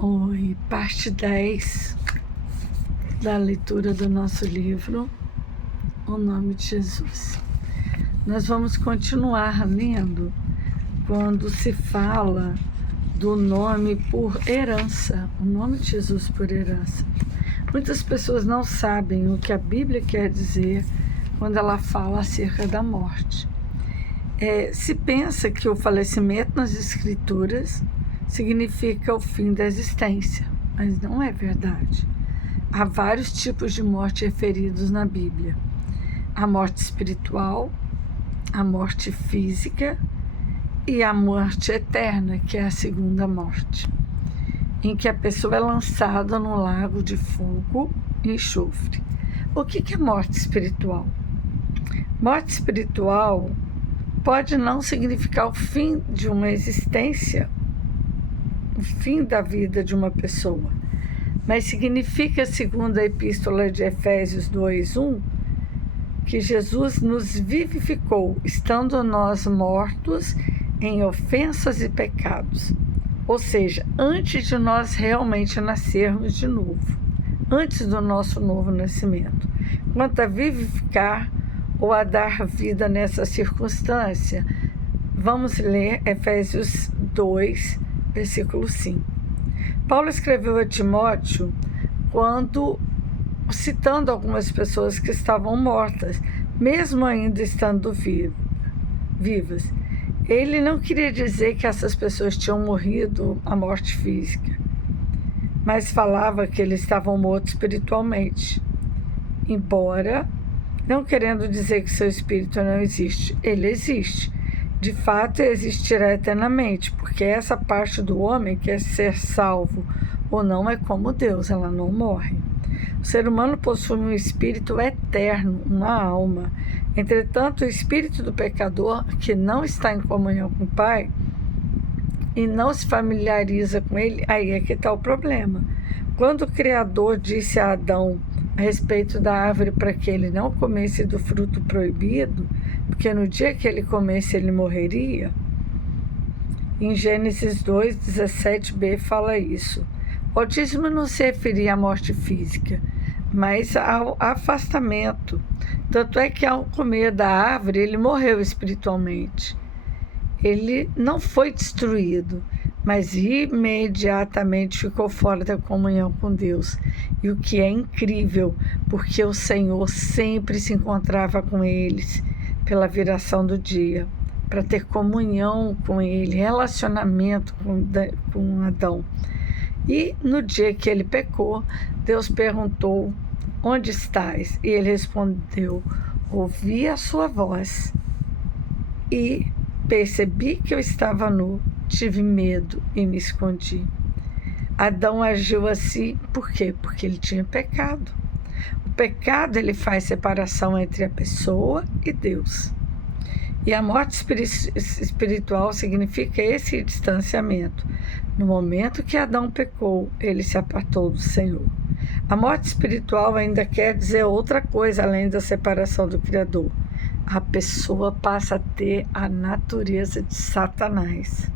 Oi, parte 10 da leitura do nosso livro, O Nome de Jesus. Nós vamos continuar lendo quando se fala do nome por herança, o nome de Jesus por herança. Muitas pessoas não sabem o que a Bíblia quer dizer quando ela fala acerca da morte. Se pensa que o falecimento nas Escrituras significa o fim da existência, mas não é verdade. Há vários tipos de morte referidos na Bíblia. A morte espiritual, a morte física e a morte eterna, que é a segunda morte, em que a pessoa é lançada no lago de fogo e enxofre. O que é morte espiritual? Morte espiritual pode não significar o fim de uma existência, o fim da vida de uma pessoa, mas significa, segundo a Epístola de Efésios 2:1, que Jesus nos vivificou, estando nós mortos em ofensas e pecados. Ou seja, antes de nós realmente nascermos de novo, antes do nosso novo nascimento. Quanto a vivificar ou a dar vida nessa circunstância, vamos ler Efésios 2, versículo 5. Paulo escreveu a Timóteo citando algumas pessoas que estavam mortas, mesmo ainda estando vivas. Ele não queria dizer que essas pessoas tinham morrido a morte física, mas falava que eles estavam mortos espiritualmente, embora não querendo dizer que seu espírito não existe. Ele existe. De fato, existirá eternamente, porque essa parte do homem quer ser salvo ou não é como Deus, ela não morre. O ser humano possui um espírito eterno, uma alma. Entretanto, o espírito do pecador, que não está em comunhão com o Pai e não se familiariza com ele, aí é que está o problema. Quando o Criador disse a Adão a respeito da árvore para que ele não comesse do fruto proibido, porque no dia que ele comesse ele morreria, em Gênesis 2:17b fala isso. O autismo não se referia à morte física, mas ao afastamento. Tanto é que ao comer da árvore ele morreu espiritualmente. Ele não foi destruído, mas imediatamente ficou fora da comunhão com Deus. E o que é incrível, porque o Senhor sempre se encontrava com eles pela viração do dia, para ter comunhão com ele, relacionamento com Adão. E no dia que ele pecou, Deus perguntou: onde estás? E ele respondeu: ouvi a sua voz e percebi que eu estava nu, tive medo e me escondi. Adão agiu assim, por quê? Porque ele tinha pecado. O pecado, ele faz separação entre a pessoa e Deus. E a morte espiritual significa esse distanciamento. No momento que Adão pecou, ele se apartou do Senhor. A morte espiritual ainda quer dizer outra coisa, além da separação do Criador. A pessoa passa a ter a natureza de Satanás.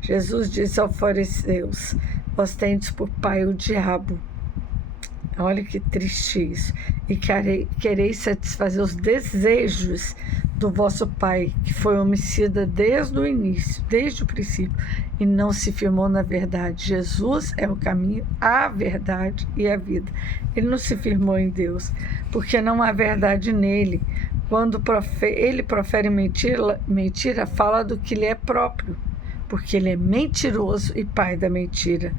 Jesus disse aos fariseus: vós tendes por pai o diabo. Olha que triste isso. E quereis satisfazer os desejos do vosso pai, que foi homicida desde o início, desde o princípio, e não se firmou na verdade. Jesus é o caminho, a verdade e a vida. Ele não se firmou em Deus, porque não há verdade nele. Quando ele profere mentira, fala do que lhe é próprio, porque ele é mentiroso e pai da mentira.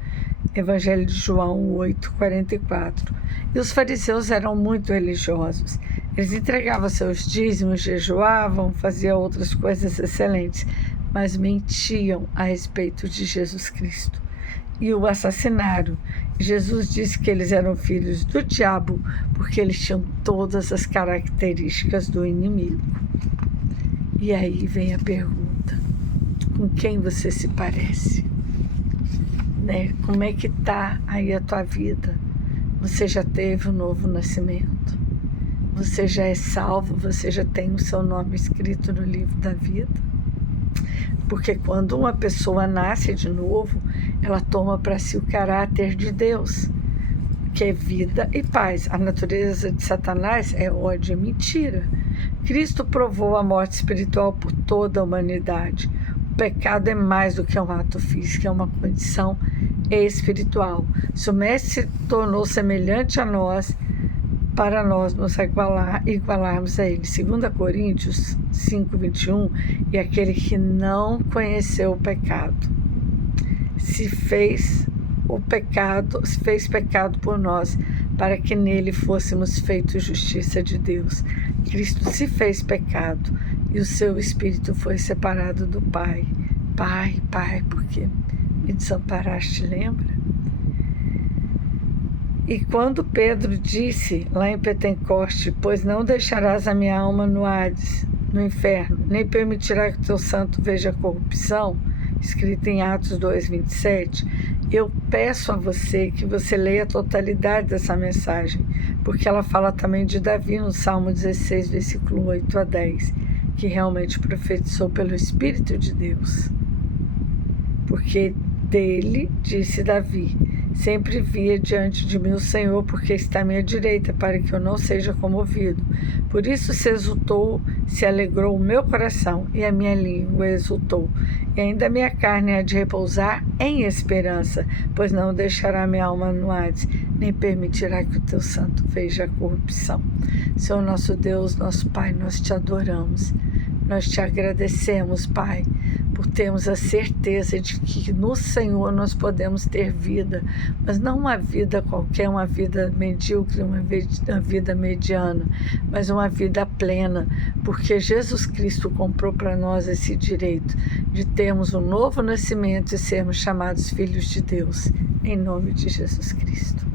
Evangelho de João 8:44. E os fariseus eram muito religiosos. Eles entregavam seus dízimos, jejuavam, faziam outras coisas excelentes, mas mentiam a respeito de Jesus Cristo. E o assassinaram. Jesus disse que eles eram filhos do diabo, porque eles tinham todas as características do inimigo. E aí vem a pergunta: com quem você se parece? Como é que está aí a tua vida? Você já teve um novo nascimento? Você já é salvo? Você já tem o seu nome escrito no livro da vida? Porque quando uma pessoa nasce de novo, ela toma para si o caráter de Deus, que é vida e paz. A natureza de Satanás é ódio e mentira. Cristo provou a morte espiritual por toda a humanidade. O pecado é mais do que um ato físico, é uma condição espiritual. Se o Mestre se tornou semelhante a nós, para nós nos igualarmos a Ele. 2 Coríntios 5, 21, e aquele que não conheceu o pecado, se fez pecado por nós, para que nele fôssemos feitos justiça de Deus. Cristo se fez pecado e o seu Espírito foi separado do Pai. Pai, porque me desamparaste, lembra? E quando Pedro disse lá em Pentecoste, pois não deixarás a minha alma no Hades, no inferno, nem permitirá que o teu santo veja a corrupção, escrito em Atos 2:27, eu peço a você que você leia a totalidade dessa mensagem, porque ela fala também de Davi no Salmo 16, versículo 8 a 10, que realmente profetizou pelo Espírito de Deus. Porque dele, disse Davi, sempre via diante de mim o Senhor, porque está à minha direita, para que eu não seja comovido. Por isso se alegrou o meu coração, e a minha língua exultou. E ainda a minha carne há de repousar em esperança, pois não deixará minha alma no Hades, nem permitirá que o teu santo veja a corrupção. Senhor nosso Deus, nosso Pai, nós te adoramos. Nós te agradecemos, Pai, por termos a certeza de que no Senhor nós podemos ter vida, mas não uma vida qualquer, uma vida medíocre, uma vida mediana, mas uma vida plena, porque Jesus Cristo comprou para nós esse direito de termos um novo nascimento e sermos chamados filhos de Deus, em nome de Jesus Cristo.